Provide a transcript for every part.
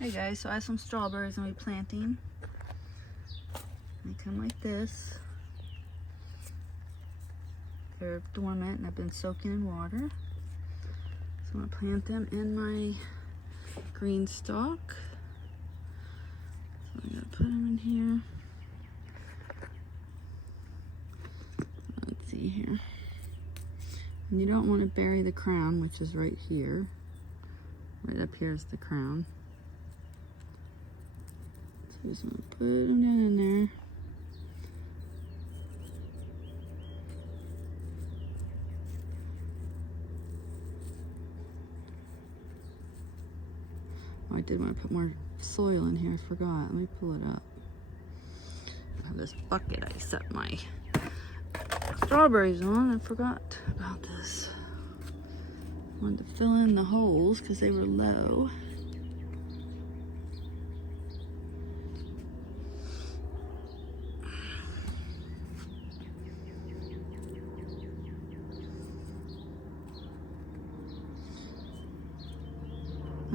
Hey guys, so I have some strawberries I'm planting. They come like this. They're dormant and I've been soaking in water. So I'm gonna plant them in my Greenstalk. So I'm gonna put them in here. Let's see here. And you don't want to bury the crown, which is right here. Right up here is the crown. So just gonna put them down in there. Oh, I did want to put more soil in here. I forgot. Let me pull it up. I have this bucket I set my strawberries on. I forgot about this. I wanted to fill in the holes because they were low.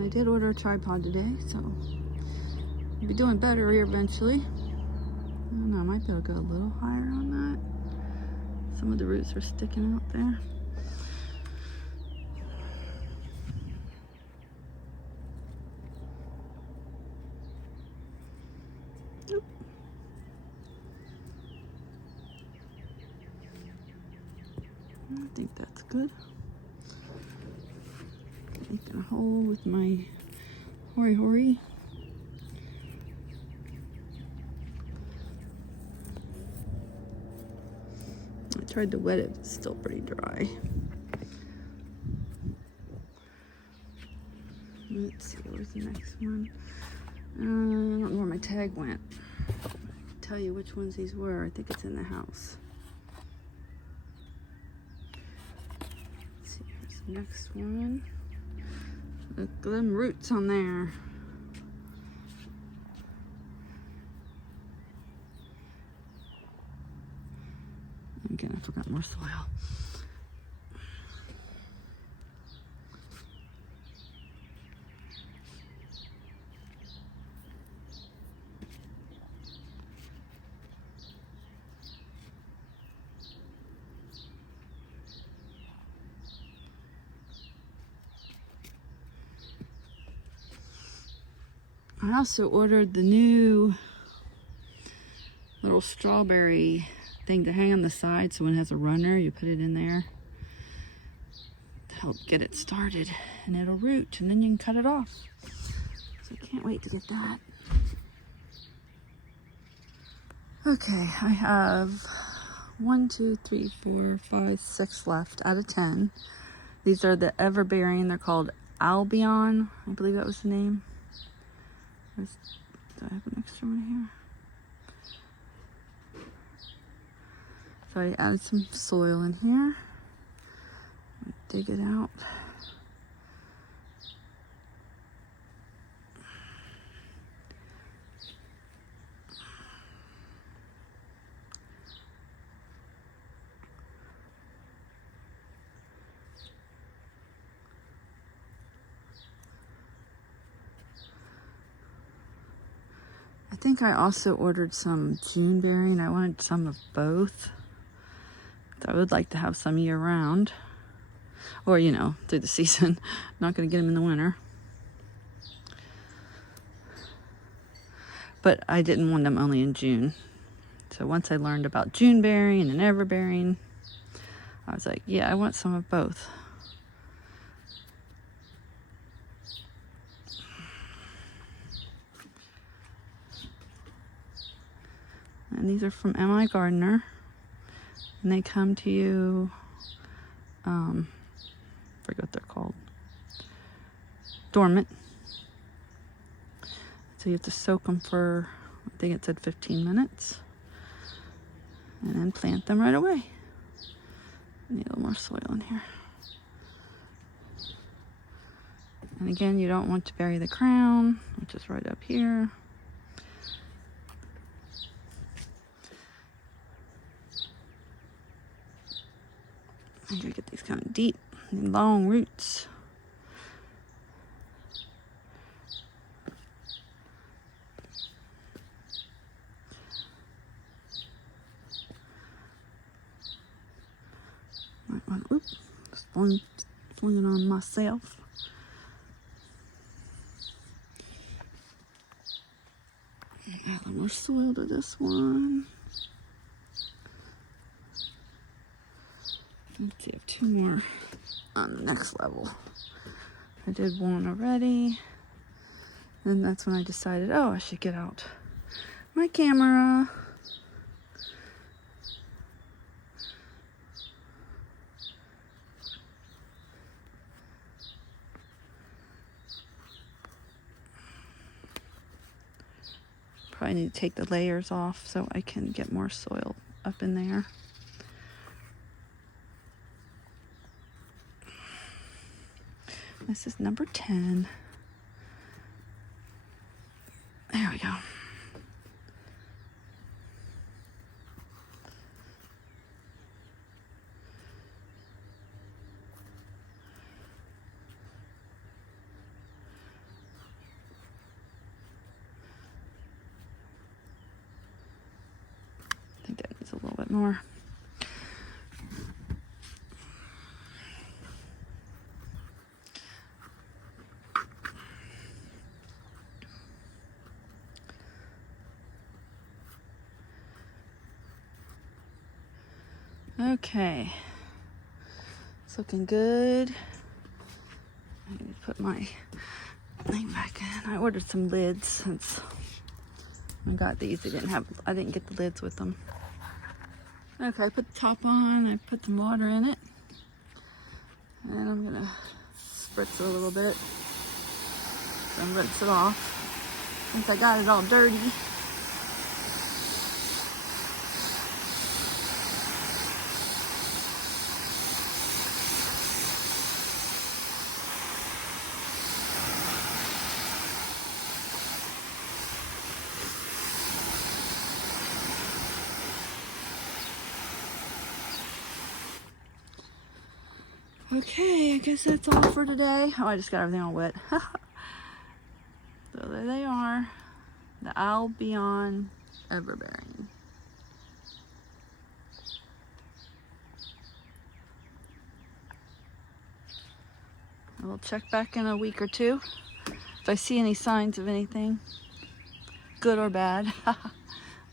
I did order a tripod today, so I'll be doing better here eventually. I don't know, I might be able to go a little higher on that. Some of the roots are sticking out there. Nope. I think that's good. Making a hole with my hori. I tried to wet it, it's still pretty dry. Let's see, where's the next one? I don't know where my tag went. I'll tell you which ones these were. I think it's in the house. Let's see, here's the next one. Look at them roots on there. Again, I forgot more soil. I also ordered the new little strawberry thing to hang on the side, so when it has a runner, you put it in there to help get it started, and it'll root, and then you can cut it off. So I can't wait to get that. Okay, I have 1, 2, 3, 4, 5, 6 left out of 10. These are the everbearing. They're called Albion. I believe that was the name. Do I have an extra one here? So I added some soil in here. Dig it out. I think I also ordered some June berry. I wanted some of both. I would like to have some year round, or you know, through the season. Not going to get them in the winter, but I didn't want them only in June. So once I learned about June bearing and everbearing, I was like, yeah, I want some of both. And these are from M.I. Gardener. And they come to you, I forget what they're called. Dormant. So you have to soak them for, I think it said 15 minutes. And then plant them right away. Need a little more soil in here. And again, you don't want to bury the crown, which is right up here. I gotta get these kind of deep and long roots. fling it on myself. Add a little more soil to this one. Let's see, I have 2 more on the next level. I did one already. And that's when I decided, oh, I should get out my camera. Probably need to take the layers off so I can get more soil up in there. This is number 10. There we go. I think that needs a little bit more. Okay, it's looking good. I need to put my thing back in. I ordered some lids since I got these. I didn't get the lids with them. Okay, I put the top on. I put some water in it, and I'm gonna spritz it a little bit and rinse it off since I got it all dirty. Okay, I guess that's all for today. Oh, I just got everything all wet. So there they are. The Albion Everbearing. I will check back in a week or 2 if I see any signs of anything, good or bad.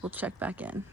We'll check back in.